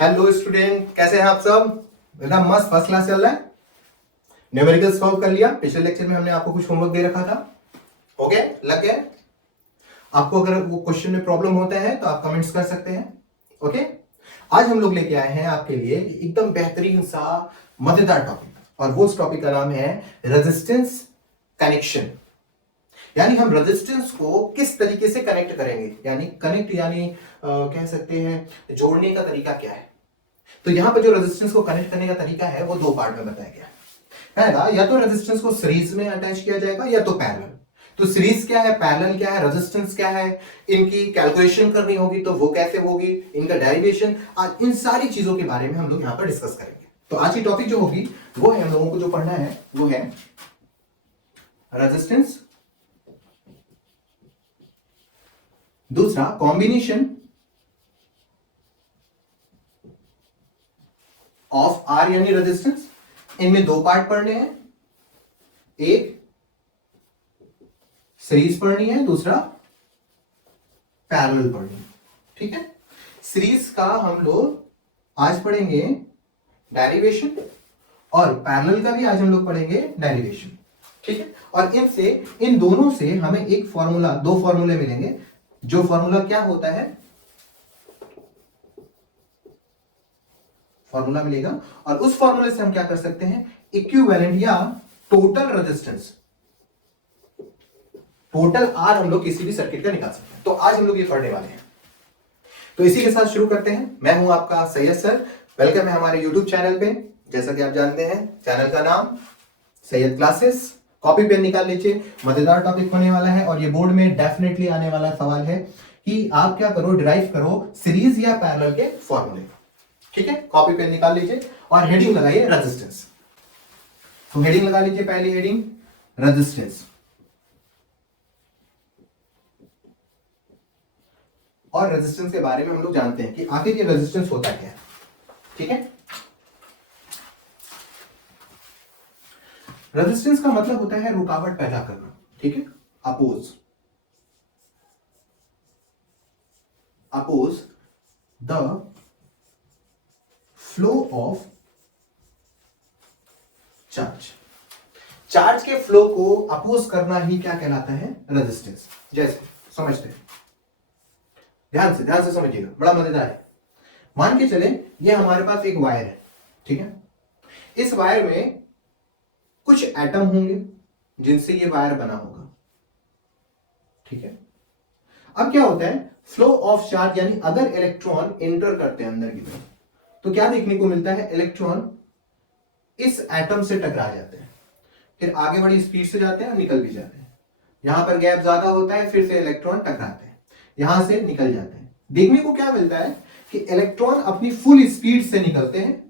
Hello student, कैसे हैं आप सब? एकदम मस्त फर्स्ट क्लास चल रहा है। न्यूमेरिकल सॉल्व कर लिया। पिछले लेक्चर में हमने आपको कुछ होमवर्क दे रखा था। हो गया? लग गया? आपको अगर वो क्वेश्चन में प्रॉब्लम होता है तो आप कमेंट्स कर सकते हैं। ओके, आज हम लोग लेके आए हैं आपके लिए एकदम बेहतरीन सा मजेदार टॉपिक, और वो उस टॉपिक का नाम है रेजिस्टेंस कनेक्शन। यानी हम रेजिस्टेंस को किस तरीके से कनेक्ट करेंगे, यानी कनेक्ट यानी कह सकते हैं जोड़ने का तरीका क्या है। तो यहां पर जो रेजिस्टेंस को कनेक्ट करने का तरीका है वो दो पार्ट में बताया गया है। पहला, या तो रेजिस्टेंस को सीरीज में अटैच किया जाएगा या तो पैरेलल। तो सीरीज क्या है, पैरेलल क्या है, रेजिस्टेंस क्या है, इनकी कैलकुलेशन करनी होगी तो वो कैसे होगी, इनका डेरिवेशन, आज इन सारी चीजों के बारे में हम लोग यहां पर डिस्कस करेंगे। तो आज की टॉपिक जो होगी वो है, हम लोगों को जो पढ़ना है वो है रेजिस्टेंस, दूसरा कॉम्बिनेशन ऑफ आर यानी रेजिस्टेंस। इनमें दो पार्ट पढ़ने हैं, एक सीरीज पढ़नी है, दूसरा पैरेलल पढ़नी है। ठीक है, सीरीज का हम लोग आज पढ़ेंगे डेरिवेशन, और पैरेलल का भी आज हम लोग पढ़ेंगे डेरिवेशन। ठीक है, और इनसे, इन दोनों से हमें एक फॉर्मूला, दो फॉर्मूले मिलेंगे। जो फॉर्मूला क्या होता है, फॉर्मूला मिलेगा, और उस फॉर्मूले से हम क्या कर सकते हैं, इक्विवेलेंट या टोटल रेजिस्टेंस, टोटल आर हम लोग किसी भी सर्किट का निकाल सकते हैं। तो आज हम लोग ये पढ़ने वाले हैं। तो इसी के साथ शुरू करते हैं। मैं हूं आपका सैयद सर, वेलकम है हमारे यूट्यूब चैनल पे। जैसा कि आप जानते हैं, चैनल का नाम सैयद क्लासेस। कॉपी पेन निकाल लीजिए, मजेदार टॉपिक होने वाला है, और ये बोर्ड में डेफिनेटली आने वाला सवाल है कि आप क्या करो, डिराइव करो सीरीज या पैरेलल के फॉर्मूले। ठीक है, कॉपी पेन निकाल लीजिए और हेडिंग लगाइए रेजिस्टेंस। तो हेडिंग लगा लीजिए, पहली हेडिंग रेजिस्टेंस। और रेजिस्टेंस के बारे में हम लोग जानते हैं कि आखिर ये रेजिस्टेंस होता क्या है। ठीक है, रेजिस्टेंस का मतलब होता है रुकावट पैदा करना। ठीक है, oppose the flow of charge के फ्लो को अपोज करना ही क्या कहलाता है, रेजिस्टेंस। जैसे समझते हैं, ध्यान से समझिएगा, बड़ा मजेदार है। मान के चले ये हमारे पास एक वायर है। ठीक है, इस वायर में कुछ एटम होंगे जिनसे ये वायर बना होगा। ठीक है, अब क्या होता है, फ्लो ऑफ चार्ज, यानी अगर इलेक्ट्रॉन एंटर करते हैं अंदर की तरफ, तो क्या देखने को मिलता है, इलेक्ट्रॉन इस एटम से टकरा जाते हैं, फिर आगे बड़ी स्पीड से जाते हैं और निकल भी जाते हैं। यहां पर गैप ज्यादा होता है, फिर से इलेक्ट्रॉन टकराते हैं, यहां से निकल जाते हैं। देखने को क्या मिलता है कि इलेक्ट्रॉन अपनी फुल स्पीड से निकलते हैं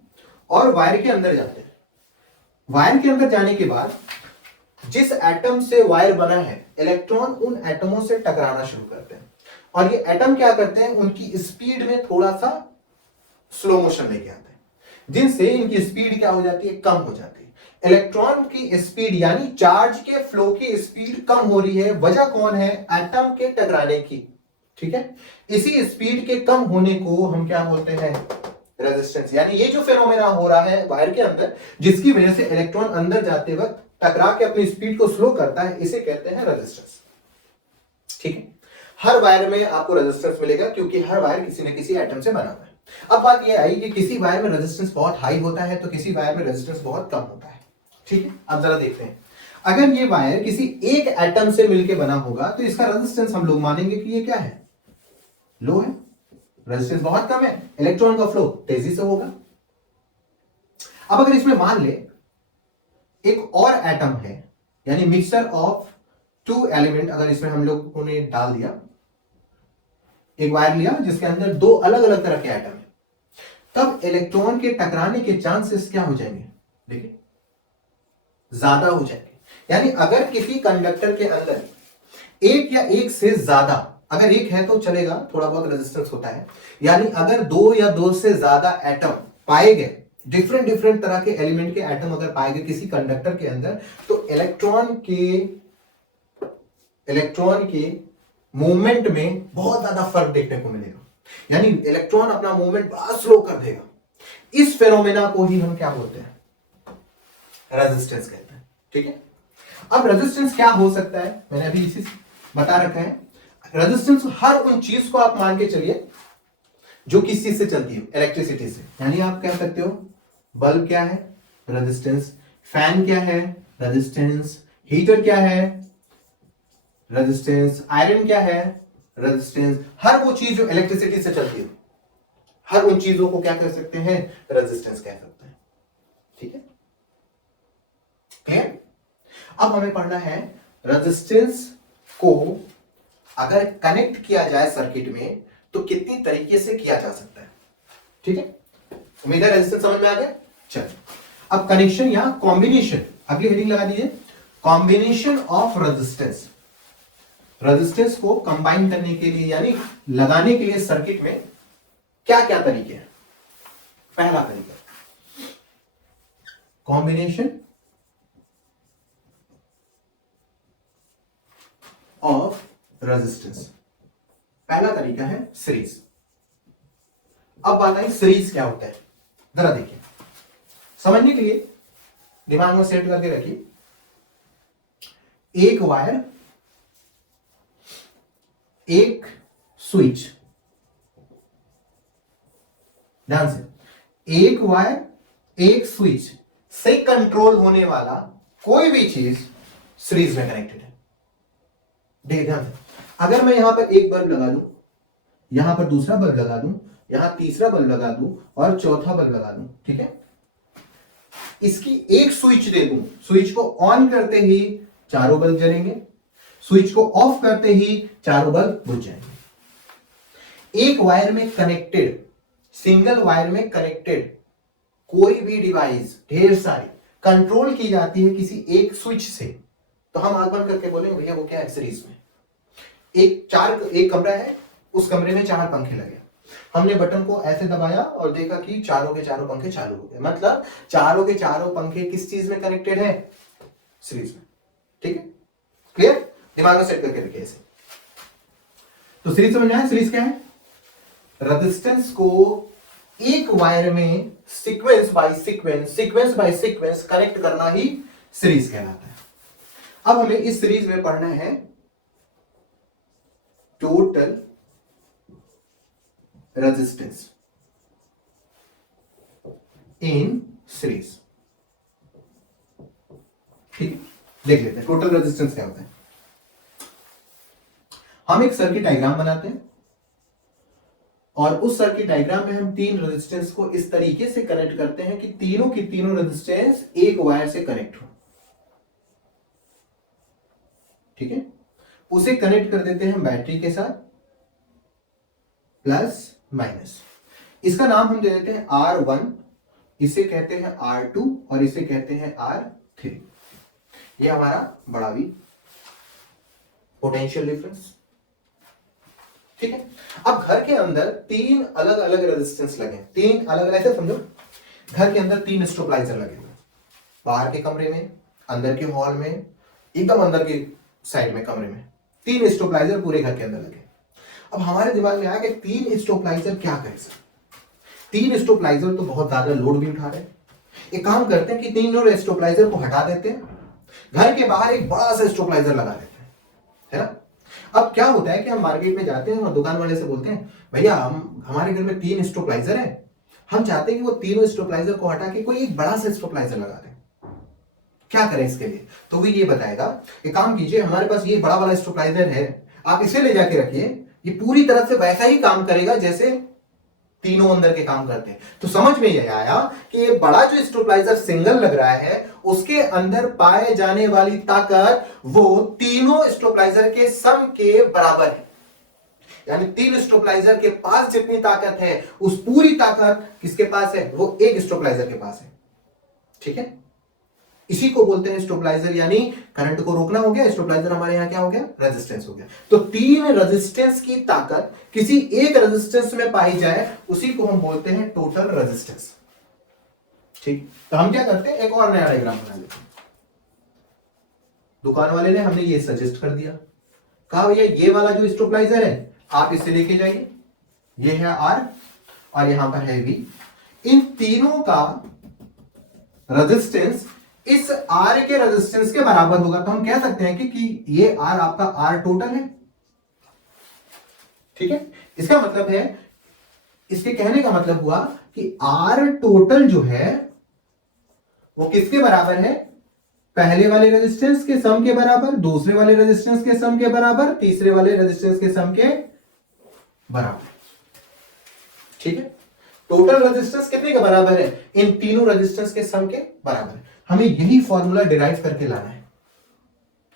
और वायर के अंदर जाते हैं। वायर के अंदर जाने के बाद जिस एटम से वायर बना है, इलेक्ट्रॉन उन एटमों से टकराना शुरू करते हैं, और ये एटम क्या करते हैं, उनकी स्पीड में थोड़ा सा स्लो मोशन लेके आते हैं, जिनसे इनकी स्पीड क्या हो जाती है, कम हो जाती है। इलेक्ट्रॉन की स्पीड यानी चार्ज के फ्लो की स्पीड कम हो रही है, वजह कौन है, एटम के टकराने की। ठीक है, इसी स्पीड के कम होने को हम क्या बोलते हैं, रेजिस्टेंस। यानी ये जो फेनोमेना हो रहा है वायर के अंदर, जिसकी वजह से इलेक्ट्रॉन अंदर जाते वक्त टकरा के अपनी स्पीड को स्लो करता है, इसे कहते हैं रेजिस्टेंस। ठीक है, हर वायर में आपको रेजिस्टेंस मिलेगा, क्योंकि हर वायर किसी न किसी एटम से बना हुआ है। अब बात यह आई कि किसी वायर में रेजिस्टेंस बहुत हाई होता है, तो किसी वायर में रेजिस्टेंस बहुत कम होता है। ठीक है, अब जरा देखते हैं, अगर ये वायर किसी एक एटम से मिलकर बना होगा तो इसका रेजिस्टेंस हम लोग मानेंगे कि ये क्या है, लो है, रेजिस्टेंस बहुत कम है, इलेक्ट्रॉन का फ्लो तेजी से होगा। अब अगर इसमें मान ले एक और एटम है, यानी मिक्सचर ऑफ टू एलिमेंट, अगर इसमें हम लोग ने डाल दिया, एक वायर लिया जिसके अंदर दो अलग अलग तरह के एटम है, तब इलेक्ट्रॉन के टकराने के चांसेस क्या हो जाएंगे, देखिए ज्यादा हो जाएंगे। यानी अगर किसी कंडक्टर के अंदर एक या एक से ज्यादा, अगर एक है तो चलेगा, थोड़ा बहुत रेजिस्टेंस होता है, यानी अगर दो या दो से ज्यादा एटम पाए गए, डिफरेंट डिफरेंट तरह के एलिमेंट के एटम अगर पाए गए किसी कंडक्टर के अंदर, तो इलेक्ट्रॉन के मूवमेंट में बहुत ज्यादा फर्क देखने को मिलेगा। यानी इलेक्ट्रॉन अपना मूवमेंट बड़ा स्लो कर देगा। इस फेनोमेना को ही हम क्या बोलते हैं, रेजिस्टेंस कहते हैं। ठीक है, अब रेजिस्टेंस क्या हो सकता है, मैंने अभी इसी बता रखा है। रेजिस्टेंस हर उन चीज को आप मान के चलिए जो किस चीज से चलती है, इलेक्ट्रिसिटी से। यानी आप कह सकते हो बल्ब क्या है, रेजिस्टेंस। फैन क्या है, रेजिस्टेंस। हीटर क्या है, रेजिस्टेंस। आयरन क्या है, रेजिस्टेंस। हर वो चीज जो इलेक्ट्रिसिटी से चलती है, हर उन चीजों को क्या कह सकते हैं, रेजिस्टेंस कह सकते हैं। ठीक है, क्लियर। अब हमें पढ़ना है रेजिस्टेंस को अगर कनेक्ट किया जाए सर्किट में तो कितनी तरीके से किया जा सकता है। ठीक है, उम्मीद है रेजिस्टेंस समझ में आ गया। चलो अब कनेक्शन या कॉम्बिनेशन, अगली हेडिंग लगा दीजिए, कॉम्बिनेशन ऑफ रेजिस्टेंस। रेजिस्टेंस को कंबाइन करने के लिए यानी लगाने के लिए सर्किट में क्या क्या तरीके हैं। पहला तरीका कॉम्बिनेशन ऑफ रेजिस्टेंस, पहला तरीका है सीरीज। अब बात आई सीरीज क्या होता है, जरा देखिए समझने के लिए दिमाग में सेट करके रखिए। एक वायर, एक स्विच, ध्यान से, एक वायर एक स्विच से कंट्रोल होने वाला कोई भी चीज सीरीज में कनेक्टेड है। देखिए ध्यान से, अगर मैं यहां पर एक बल्ब लगा दूं, यहां पर दूसरा बल्ब लगा दूं, यहां तीसरा बल्ब लगा दूं और चौथा बल्ब लगा दूं, ठीक है, इसकी एक स्विच दे दूं, स्विच को ऑन करते ही चारों बल्ब जलेंगे, स्विच को ऑफ करते ही चारों बल्ब बुझ जाएंगे। एक वायर में कनेक्टेड, सिंगल वायर में कनेक्टेड कोई भी डिवाइस ढेर सारी कंट्रोल की जाती है किसी एक स्विच से, तो हम आंख बंद करके बोलेंगे भैया वो क्या है, सीरीज में। एक कमरा है, उस कमरे में 4 पंखे लगे, हमने बटन को ऐसे दबाया और देखा कि चारों के चारों पंखे चालू हो गए, मतलब चारों के चारों पंखे किस चीज में कनेक्टेड है, सीरीज में। ठीक है, क्लियर, दिमाग में सेट करके रखिए ऐसे। तो सीरीज समझ में आया, सीरीज क्या है, रेजिस्टेंस को एक वायर में सीक्वेंस बाय सीक्वेंस कनेक्ट करना ही सीरीज कहलाता है। अब हमें इस सीरीज में पढ़ना है टोटल रेजिस्टेंस इन सीरीज। ठीक, देख लेते हैं टोटल रेजिस्टेंस क्या होता है। हम एक सर्किट डायग्राम बनाते हैं और उस सर्किट डायग्राम में हम 3 रेजिस्टेंस को इस तरीके से कनेक्ट करते हैं कि तीनों की तीनों रेजिस्टेंस एक वायर से कनेक्ट हो। ठीक है, उसे कनेक्ट कर देते हैं बैटरी के साथ, प्लस माइनस। इसका नाम हम दे देते हैं R1, इसे कहते हैं R2 और इसे कहते हैं R3। ये हमारा बड़ा V, पोटेंशियल डिफरेंस। ठीक है, अब घर के अंदर 3 अलग अलग रेजिस्टेंस लगे, 3 अलग अलग, ऐसे समझो घर के अंदर 3 स्टेबलाइजर लगे हुए, बाहर के कमरे में, अंदर के हॉल में, एकदम अंदर की साइड में कमरे में 3 स्टेबलाइजर पूरे घर के अंदर लगे। अब हमारे दिमाग में आया कि 3 स्टेबलाइजर क्या करें सर, 3 स्टेबलाइजर तो बहुत ज्यादा लोड भी उठा रहे हैं। एक काम करते हैं कि 3 स्टेबलाइजर को हटा देते हैं, घर के बाहर एक बड़ा सा स्टेबलाइजर लगा देते हैं, है ना। अब क्या होता है कि हम मार्केट में जाते हैं और दुकान वाले से बोलते हैं भैया हमारे घर में 3 स्टेबलाइजर है, हम चाहते हैं कि वो तीनों स्टेबलाइजर को हटा के कोई एक बड़ा सा स्टेबलाइजर लगा दें, क्या करें इसके लिए। तो वो ये बताएगा, एक काम कीजिए हमारे पास ये बड़ा वाला स्टेबलाइजर है, आप इसे ले जाके रखिए, ये पूरी तरह से वैसा ही काम करेगा जैसे तीनों अंदर के काम करते हैं। तो समझ में ये आया कि ये बड़ा जो स्टेबलाइजर सिंगल लग रहा है उसके अंदर पाए जाने वाली ताकत वो तीनों स्टेबलाइजर के सम के बराबर है। यानी 3 स्टेबलाइजर के पास जितनी ताकत है उस पूरी ताकत किसके पास है, वो एक स्टेबलाइजर के पास है। ठीक है, इसी को बोलते हैं स्टेबलाइजर, यानी करंट को रोकना हो गया, स्टेबलाइजर हमारे यहां क्या हो गया, रेजिस्टेंस हो गया। तो 3 रेजिस्टेंस की ताकत किसी एक रेजिस्टेंस में पाई जाए उसी को हम बोलते हैं टोटल रेजिस्टेंस। ठीक, तो हम क्या करते हैं, एक और नया डायग्राम बना लेते हैं। दुकान वाले ने हमें ये सजेस्ट कर दिया, कहा भैया ये वाला जो स्टेबलाइजर है आप इसे लेके जाइए, ये है R और यहां पर है V। इन तीनों का रेजिस्टेंस इस R के रेजिस्टेंस के बराबर होगा। तो हम कह सकते हैं कि ये R आपका R टोटल है। ठीक है, इसका मतलब है, इसके कहने का मतलब हुआ कि R टोटल जो है वो किसके बराबर है? पहले वाले रेजिस्टेंस के सम के बराबर, दूसरे वाले रेजिस्टेंस के सम के बराबर, तीसरे वाले रेजिस्टेंस के सम के बराबर। ठीक है, टोटल रेजिस्टेंस कितने के बराबर है? इन तीनों रेजिस्टेंस के सम के बराबर है। हमें यही फॉर्मूला डिराइव करके लाना है।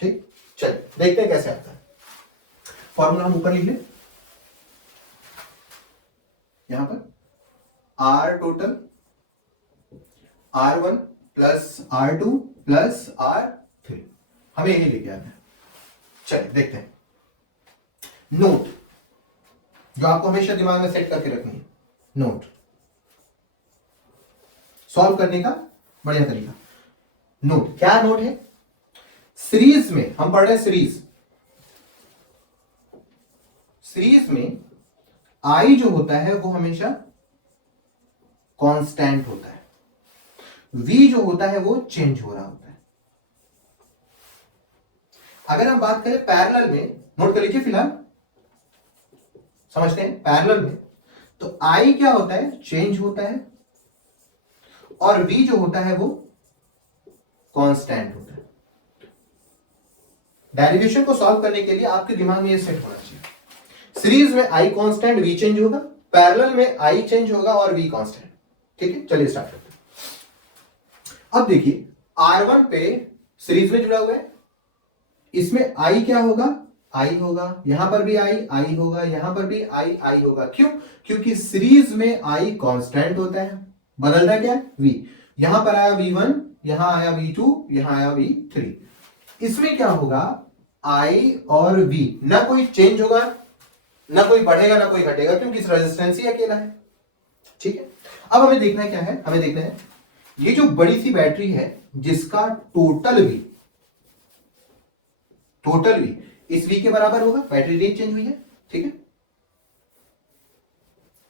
ठीक, चलिए देखते हैं कैसे आता है। फॉर्मूला हम ऊपर लिख लें, यहां पर R total R1 plus R2 plus R3, हमें यही लेके आना है। चलिए देखते हैं। नोट जो आपको हमेशा दिमाग में सेट करके रखनी है, नोट सॉल्व करने का बढ़िया तरीका। नोट, क्या नोट है? सीरीज में हम पढ़ रहे हैं, सीरीज में I जो होता है वो हमेशा कांस्टेंट होता है, V जो होता है वो चेंज हो रहा होता है। अगर हम बात करें पैरेलल में, नोट कर लीजिए फिलहाल, समझते हैं पैरेलल में, तो I क्या होता है? चेंज होता है, और V जो होता है वो कांस्टेंट होता है। डेरिवेशन को सॉल्व करने के लिए आपके दिमाग में ये सेट होना चाहिए। सीरीज में I कांस्टेंट, V चेंज होगा, पैरेलल में I चेंज होगा और V कांस्टेंट। ठीक है, चलिए स्टार्ट करते हैं। अब देखिए R1 पे सीरीज में जुड़ा हुआ है, इसमें I क्या होगा? I होगा, यहां पर भी I होगा, यहां पर भी I होगा। क्यों? क्योंकि सीरीज में I कांस्टेंट होता है, बदलता क्या है? V। यहां पर आया V1, यहां आया V2, यहां आया V3। इसमें क्या होगा? I और V ना कोई चेंज होगा, ना कोई बढ़ेगा ना कोई घटेगा, क्योंकि इस रेजिस्टेंस ही अकेला है। ठीक है, अब हमें देखना है क्या है? हमें देखना है ये जो बड़ी सी बैटरी है जिसका टोटल V इस V के बराबर होगा, बैटरी रेंज चेंज हुई है। ठीक है,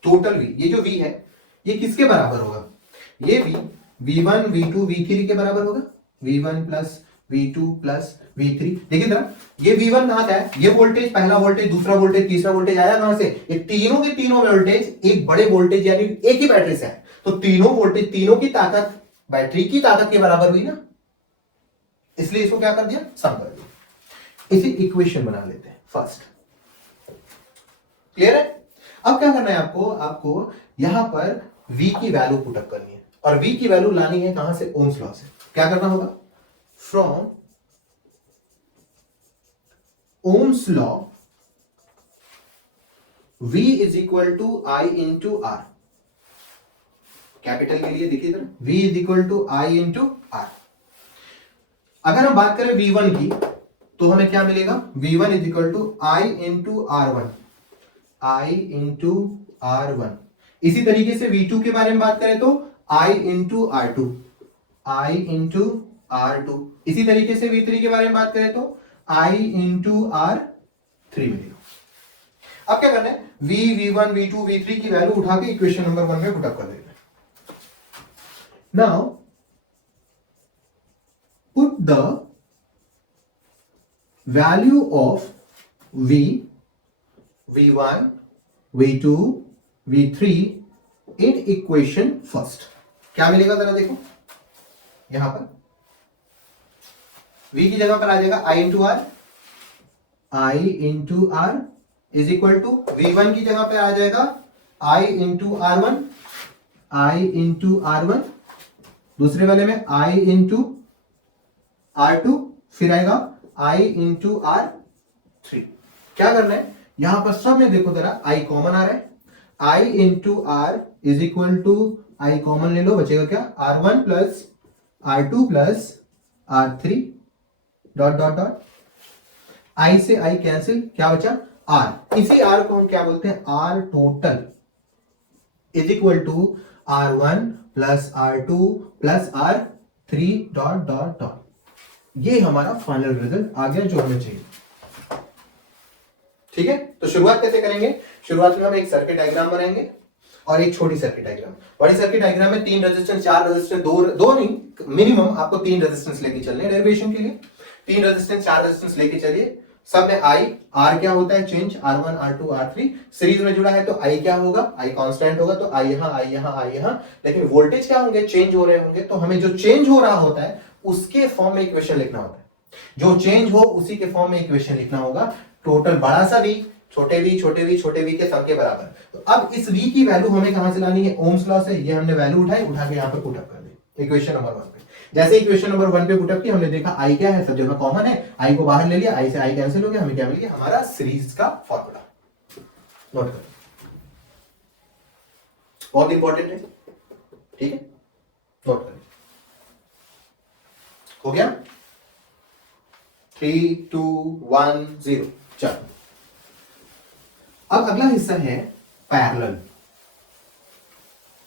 टोटल V, ये जो V है ये किसके बराबर होगा? ये V V1 V2 V3 के बराबर होगा। V1 plus V2 plus V3। देखिए जरा, ये V1 कहां का है? ये वोल्टेज, पहला वोल्टेज, दूसरा वोल्टेज, तीसरा वोल्टेज आया कहां से? ये तीनों के तीनों वोल्टेज एक बड़े वोल्टेज यानी एक ही बैटरी से है, तो तीनों वोल्टेज, तीनों की ताकत बैटरी की ताकत के बराबर हुई ना, इसलिए इसको क्या कर दिया? सम कर दिया। इसे इक्वेशन बना लेते हैं फर्स्ट। क्लियर है? अब क्या करना है आपको यहां पर V की वैल्यू पुटअप करनी है, और V की वैल्यू लानी है कहां से? ओम्स लॉ से। क्या करना होगा? From Ohm's law V is equal to I into R। Capital के लिए देखिए इधर, V is equal to I into R। अगर हम बात करें V1 की, तो हमें क्या मिलेगा? V1 is equal to I into R1, I into R1। इसी तरीके से V2 के बारे में बात करें तो I into R2, I into R2। इसी तरीके से V3 के बारे में बात करें तो I इंटू R3 मिलेगा। अब क्या करना है? V1 V2 V3 की वैल्यू उठा के इक्वेशन नंबर 1 में पुटअप कर देना है। Now put the value of V, V1 V2 V3 in equation first. क्या मिलेगा जरा देखो, यहां पर V की जगह पर आ जाएगा I into R, I into R is equal to V1 की जगह पे आ जाएगा I into R1, I into R1, दूसरे वाले में I इंटू R2, फिर आएगा I इंटू R3। क्या करना है? यहां पर सब में देखो जरा, I कॉमन आ रहा है, I into R is equal to I common ले लो, बचेगा क्या? R1 plus R2 plus R3 dot dot dot, I से I कैंसिल, क्या बचा? R। इसी R को हम क्या बोलते हैं? R total is equal to R1 plus R2 plus R3 dot dot dot. ये हमारा फाइनल रिजल्ट आ गया जो हमें चाहिए। ठीक है, तो शुरुआत कैसे करेंगे? शुरुआत में हम एक सर्किट डायग्राम बनाएंगे और एक छोटी सर्किट डायग्राम। बड़ी सर्किट डायग्राम में 3 रेजिस्टेंस, 4 रेजिस्टेंस, दो नहीं, मिनिमम आपको 3 रेजिस्टेंस लेके चलने डेरिवेशन के लिए। 3 रेजिस्टेंस, 4 रेजिस्टेंस लेके चलिए। सब में आई, आर क्या होता है? Change, R1 R2 R3 series में जुड़ा है तो आई क्या होगा? आई कांस्टेंट होगा, तो आई यहां, आई यहां, आई यहां। लेकिन वोल्टेज क्या होंगे? चेंज हो रहे होंगे, तो हमें जो चेंज हो रहा होता है उसके फॉर्म में इक्वेशन लिखना होता है। जो चेंज हो उसी के फॉर्म में इक्वेशन लिखना होगा। टोटल बड़ा सा V, छोटे v, छोटे v, छोटे v के सम के बराबर। तो अब इस v की वैल्यू हमें कहां से लानी है? ओम्स लॉ से। ये हमने वैल्यू उठाई, उठा के यहां पर पुट अप कर दी इक्वेशन नंबर 1 पे। जैसे इक्वेशन नंबर 1 पे पुट अप की, हमने देखा i क्या है? सब जगह कॉमन है, i को बाहर ले लिया, i से i कैंसिल हो गया, हमें क्या मिल गया? हमारा सीरीज का फॉर्मूला। नोट करो, बहुत इंपॉर्टेंट है, ठीक है, नोट करें। हो गया? 3 2 1 0। चलो, अब अगला हिस्सा है पैरेलल।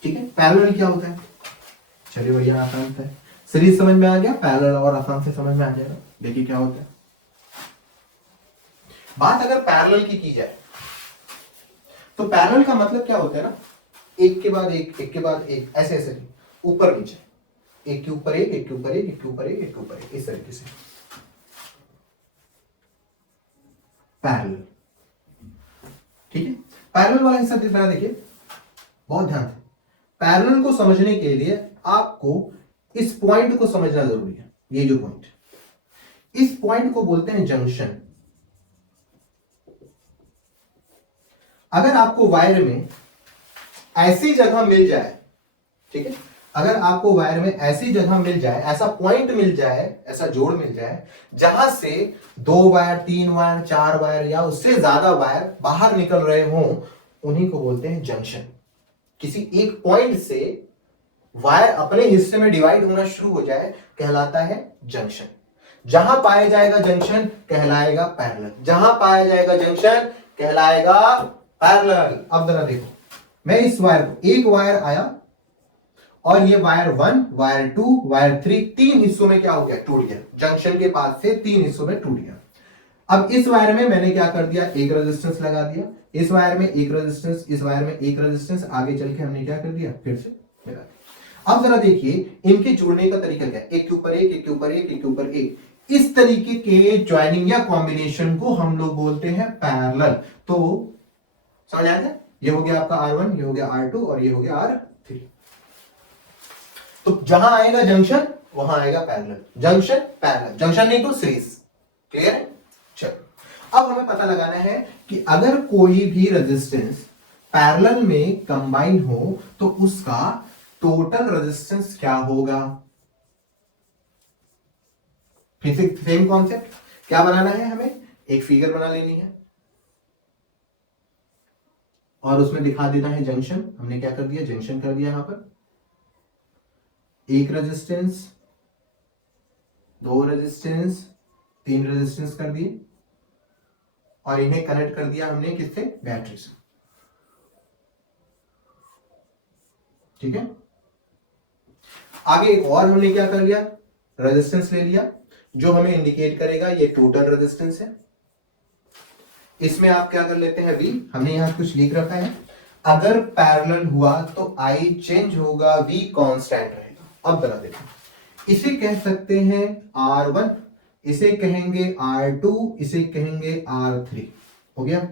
ठीक है, पैरेलल क्या होता है? चलिए बढ़िया, आसान है। सीरीज समझ में आ गया, पैरेलल और आसान से समझ में आ जाएगा। देखिए क्या होता है। बात अगर पैरेलल की जाए तो पैरेलल का मतलब क्या होता है ना, एक के बाद एक, एक के बाद एक, ऐसे ऐसे ऊपर नीचे, एक के ऊपर एक, एक के ऊपर एक, एक के ऊपर एक, एक के ऊपर एक, इस तरीके से पैरेलल। ठीक है, पैरेलल वाला हिस्सा दिख रहा है, देखिए बहुत ध्यान से। पैरेलल को समझने के लिए आपको इस पॉइंट को समझना जरूरी है। ये जो पॉइंट, इस पॉइंट को बोलते हैं जंक्शन। अगर आपको वायर में ऐसी जगह मिल जाए, ठीक है, अगर आपको वायर में ऐसी जगह मिल जाए, ऐसा पॉइंट मिल जाए, ऐसा जोड़ मिल जाए जहां से 2 वायर, 3 वायर, 4 वायर या उससे ज्यादा वायर बाहर निकल रहे हों, उन्हीं को बोलते हैं जंक्शन। किसी एक पॉइंट से वायर अपने हिस्से में डिवाइड होना शुरू हो जाए, कहलाता है जंक्शन। जहां पाया जाएगा जंक्शन कहलाएगा पैरेलल। जहां पाया जाएगा जंक्शन कहलाएगा पैरेलल। अब जरा देखो, मैं इस वायर को, एक वायर आया और ये वायर 1, वायर 2, वायर 3, 3 हिस्सों में क्या हो गया? टूट गया। जंक्शन के पास से 3 हिस्सों में टूट गया। अब इस वायर में मैंने क्या कर दिया? एक रेजिस्टेंस लगा दिया। इस वायर में एक रेजिस्टेंस, इस वायर में एक रेजिस्टेंस, आगे चल के हमने क्या कर दिया? फिर से लगा दिया। अब जरा देखिए इनके जुड़ने का तरीका क्या है? एक के ऊपर एक, एक के ऊपर एक, एक के ऊपर एक। इस तरीके के ज्वाइनिंग या कॉम्बिनेशन को हम लोग बोलते हैं पैरेलल। तो समझ आया था? ये हो गया आपका R1, ये हो गया R2 और ये हो गया R3। तो जहां आएगा जंक्शन वहां आएगा पैरेलल। जंक्शन पैरेलल, जंक्शन नहीं तो सीरीज। क्लियर है? चलो, अब हमें पता लगाना है कि अगर कोई भी रेजिस्टेंस पैरेलल में कंबाइन हो तो उसका टोटल रेजिस्टेंस क्या होगा। फिर से सेम कॉन्सेप्ट, क्या बनाना है हमें? एक फिगर बना लेनी है और उसमें दिखा देना है जंक्शन। हमने क्या कर दिया? जंक्शन कर दिया। यहां पर एक रेजिस्टेंस, 2 रेजिस्टेंस, 3 रेजिस्टेंस कर दिए और इन्हें कनेक्ट कर दिया हमने किससे? बैटरी से। ठीक है, आगे एक और हमने क्या कर लिया? रेजिस्टेंस ले लिया जो हमें इंडिकेट करेगा ये टोटल रेजिस्टेंस है। इसमें आप क्या कर लेते हैं? V। हमने यहां कुछ लिख रखा है, अगर पैरेलल हुआ तो I चेंज होगा, V कांस्टेंट रहेगा। अब बना देखो, इसे कह सकते हैं R1, इसे कहेंगे R2, इसे कहेंगे R3। हो गया?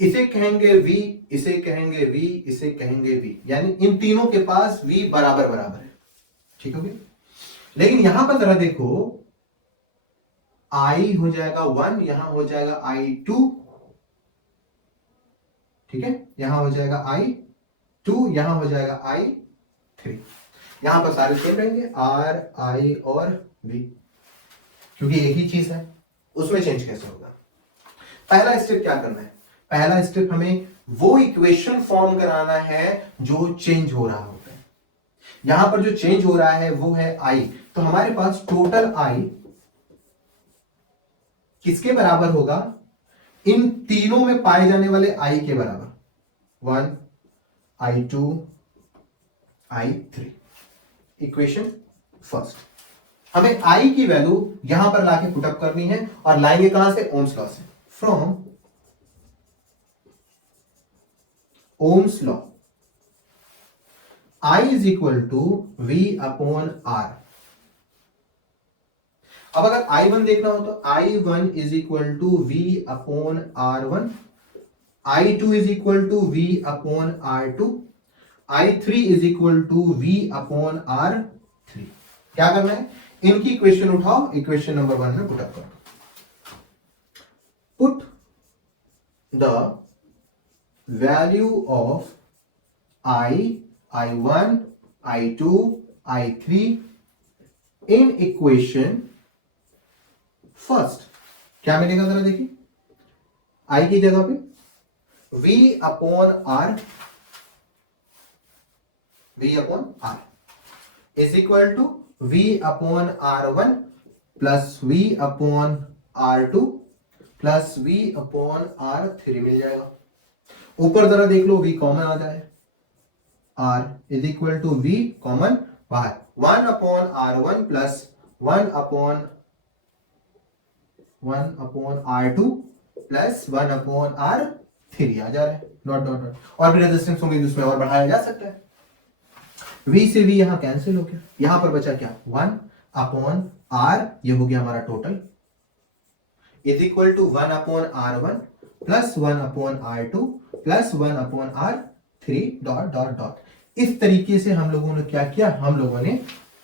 इसे कहेंगे V, इसे कहेंगे V, इसे कहेंगे V, यानी इन तीनों के पास V बराबर बराबर है। ठीक हो गया? लेकिन यहां पर जरा देखो, I हो जाएगा 1, यहां हो जाएगा I2, ठीक है, यहां हो जाएगा I2, यहां हो जाएगा I3। यहां पर सारे सेम रहेंगे, R, I और V, क्योंकि एक ही चीज है। उसमें चेंज कैसे होगा? पहला स्टेप क्या करना है? पहला स्टेप हमें वो इक्वेशन फॉर्म कराना है जो चेंज हो रहा होता है। यहां पर जो चेंज हो रहा है वो है I। तो हमारे पास टोटल I किसके बराबर होगा? इन तीनों में पाए जाने वाले I के बराबर। 1, I2, I3। Equation first. हमें I की वैल्यू यहां पर लाके पुटअप करनी है और लाएंगे कहां से? ओम्स लॉ से। From Ohm's law I is equal to V upon R। अब अगर I1 देखना हो तो I1 is equal to V upon R1, I2 is equal to V upon R2, I3 is equal to V upon R3। क्या करना है, इनकी equation उठाओ, इक्वेशन नंबर 1 में पुट अप करो। Put the value of I1, I2, I3 in equation first. क्या मिलेगा जरा देखिए, I की जगह पे V upon R, V upon R is equal to V upon R1 plus V upon R2 plus V upon R3 मिल जाएगा। ऊपर जरा देख लो, V कॉमन आ जाए, R is equal to V common बाहर, 1 upon R1 plus 1 upon R2 plus 1 upon R3 आ जा रहा है, डॉट डॉट डॉट, और भी रेजिस्टेंस होंगे जिसमें और बढ़ाया जा सकता है। V से V यहां कैंसिल हो गया, यहां पर बचा क्या, 1 अपॉन R, ये हो गया हमारा total, is equal to 1 upon R1 plus 1 upon R2 plus 1 upon R3 dot dot dot. इस तरीके से हम लोगों ने क्या किया, हम लोगों ने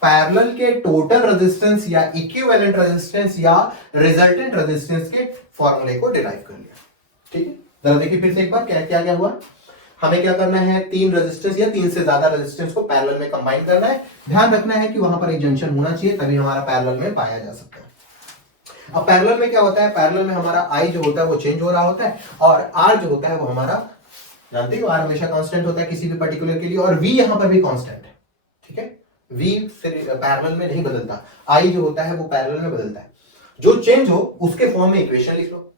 पैरेलल के टोटल रेजिस्टेंस या इक्विवेलेंट रेजिस्टेंस या रिजल्टेंट रेजिस्टेंस के फॉर्मूले को डिराइव कर लिया। ठीक है, जरा देखिए फिर से एक बार क्या क्या हुआ। हमें क्या करना है, तीन रेजिस्टेंस या तीन से ज्यादा रेजिस्टेंस को पैरेलल में कंबाइन करना है। ध्यान रखना है कि वहां पर एक जंक्शन होना चाहिए, तभी हमारा पैरेलल में पाया जा सकता है। अब पैरेलल में क्या होता है, पैरेलल में हमारा I जो होता है वो चेंज हो रहा होता है, और R जो होता है वो हमारा, जानते हो R हमेशा कांस्टेंट होता है किसी भी पर्टिकुलर के लिए, और V यहां पर भी कांस्टेंट है। ठीक है, V पैरेलल में नहीं बदलता, I जो होता है वो पैरेलल में बदलता है। जो चेंज हो उसके फॉर्म में इक्वेशन लिख लो,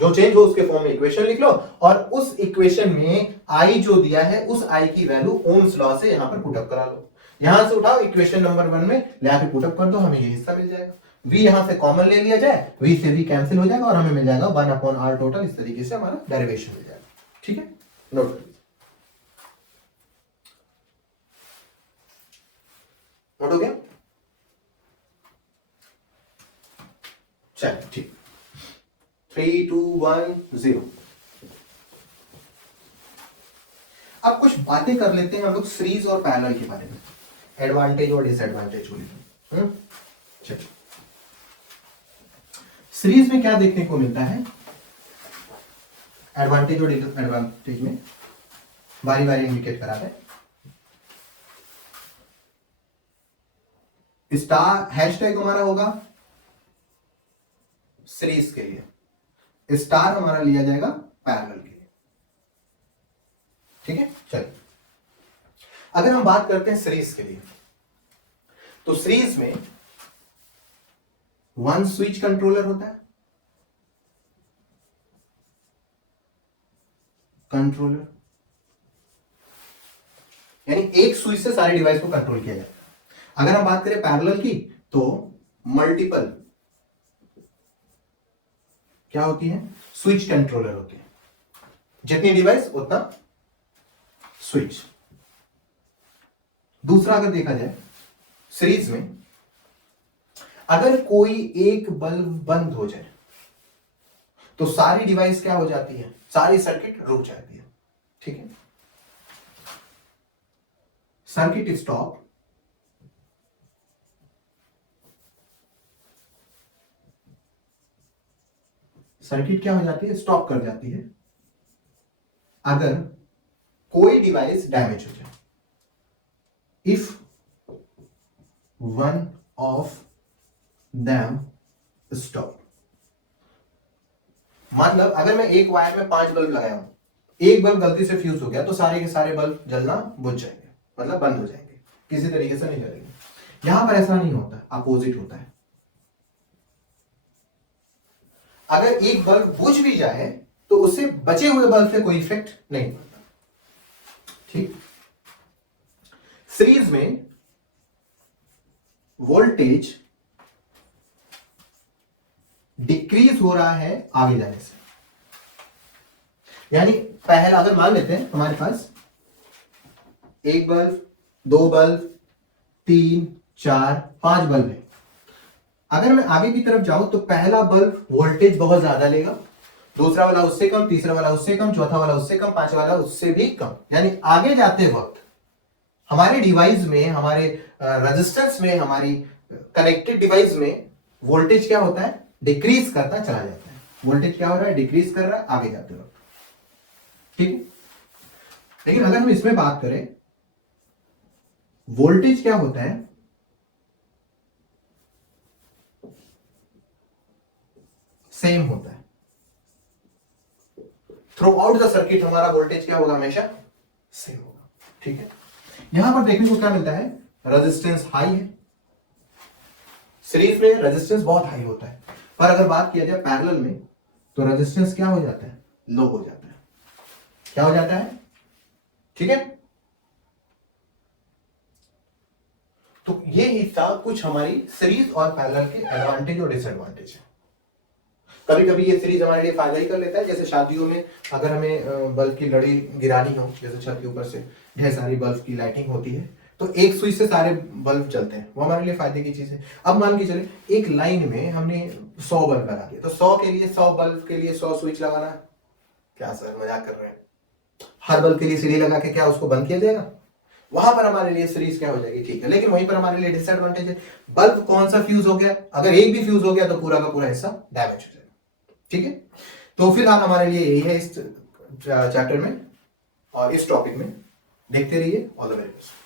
जो चेंज हो उसके फॉर्म में इक्वेशन लिख लो, और उस इक्वेशन में I जो दिया है उस I की वैल्यू ओम्स लॉ से यहां पर पुटअप करा लो। यहां से उठाओ, इक्वेशन नंबर 1 में ले आके पुटअप कर दो, हमें ये हिस्सा मिल जाएगा। V यहां से कॉमन ले लिया जाए, V से V कैंसिल हो जाएगा और हमें मिल जाएगा 1 अपॉन R टोटल। इस तरीके से हमारा डेरिवेशन मिल जाएगा। ठीक है, नोट कर लीजिए, नोट हो गया, चलिए ठीक, 3 2 1 0। अब कुछ बातें कर लेते हैं हम लोग सीरीज और पैरेलल के बारे में, एडवांटेज और डिसएडवांटेज को लेकर। चलिए, सीरीज में क्या देखने को मिलता है, एडवांटेज और डिसएडवांटेज में बारी बारी इंडिकेट करा है। स्टार हैशटैग हमारा होगा सीरीज के लिए, स्टार हमारा लिया जाएगा पैरेलल के लिए। ठीक है, चलिए अगर हम बात करते हैं सीरीज के लिए, तो सीरीज में 1 स्विच कंट्रोलर होता है, कंट्रोलर यानी एक स्विच से सारे डिवाइस को कंट्रोल किया जाता है। अगर हम बात करें पैरेलल की, तो मल्टीपल क्या होती है, स्विच कंट्रोलर होती है, जितनी डिवाइस उतना स्विच। दूसरा अगर देखा जाए सीरीज में, अगर कोई एक बल्ब बंद हो जाए तो सारी डिवाइस क्या हो जाती है, सारी सर्किट रुक जाती है। ठीक है, सर्किट स्टॉप, सर्किट क्या हो जाती है, स्टॉप कर जाती है अगर कोई डिवाइस डैमेज हो जाए, if one of them stop. मतलब अगर मैं एक वायर में 5 बल्ब लगाया हूं, एक बल्ब गलती से फ्यूज हो गया तो सारे के सारे बल्ब जलना बुझ जाएंगे, मतलब बंद हो जाएंगे, किसी तरीके से नहीं जलेंगे। यहां पर ऐसा नहीं होता, अपोजिट होता है। अगर एक बल्ब बुझ भी जाए तो उससे बचे हुए बल्ब से कोई इफेक्ट नहीं पड़ता। ठीक, सीरीज में वोल्टेज डिक्रीज हो रहा है आगे जाने से। यानी पहला अगर मान लेते हैं हमारे पास एक बल्ब, दो बल्ब, 3, 4, 5 बल्ब है। अगर मैं आगे की तरफ जाऊं तो पहला बल्ब वोल्टेज बहुत ज्यादा लेगा, दूसरा वाला उससे कम, तीसरा वाला उससे कम, चौथा वाला उससे कम, पांचवा वाला उससे भी कम। यानी आगे जाते वक्त हमारे डिवाइस में, हमारे रेजिस्टेंस में, हमारी कनेक्टेड डिवाइस में वोल्टेज क्या होता है, डिक्रीज करता चला जाता है। वोल्टेज क्या हो रहा है, डिक्रीज कर रहा है आगे जाते वक्त। ठीक है। लेकिन अगर हम इसमें बात करें, वोल्टेज क्या होता है, सेम होता है थ्रू आउट द सर्किट। हमारा वोल्टेज क्या होगा, हमेशा सेम होगा। ठीक है। यहां पर देखने को क्या मिलता है, रेजिस्टेंस हाई है, सीरीज में रेजिस्टेंस बहुत हाई होता है, पर अगर बात किया जाए पैरेलल में तो रेजिस्टेंस क्या हो जाता है, लो हो जाता है। क्या हो जाता है, ठीक है। तो ये हिस्सा कुछ हमारी सीरीज और पैरेलल के एडवांटेज और डिसएडवांटेज है। कभी कभी ये सीरीज हमारे लिए फायदा ही कर लेता है, जैसे शादियों में अगर हमें बल्ब की लड़ी गिरानी हो, जैसे छत के ऊपर से ढेर सारी बल्ब की लाइटिंग होती है, तो एक स्विच से सारे बल्ब चलते हैं, वो हमारे लिए फायदे की चीज है। अब मान के चले एक लाइन में हमने 100 बल्ब लगा दिया, तो 100 के लिए 100 बल्ब के लिए 100 स्विच लगाना, क्या सर मजाक कर रहे हैं। हर बल्ब के लिए सीढ़ी लगा के क्या उसको बंद किया जाएगा, वहां पर हमारे लिए सीरीज क्या हो जाएगी, ठीक है। लेकिन वहीं पर हमारे लिए डिसएडवांटेज है, बल्ब कौन सा फ्यूज हो गया, अगर एक भी फ्यूज हो गया तो पूरा का पूरा हिस्सा डैमेज हो जाएगा। ठीक है। तो फिलहाल हमारे लिए यही है इस चैप्टर में और इस टॉपिक में। देखते रहिए। All the very best.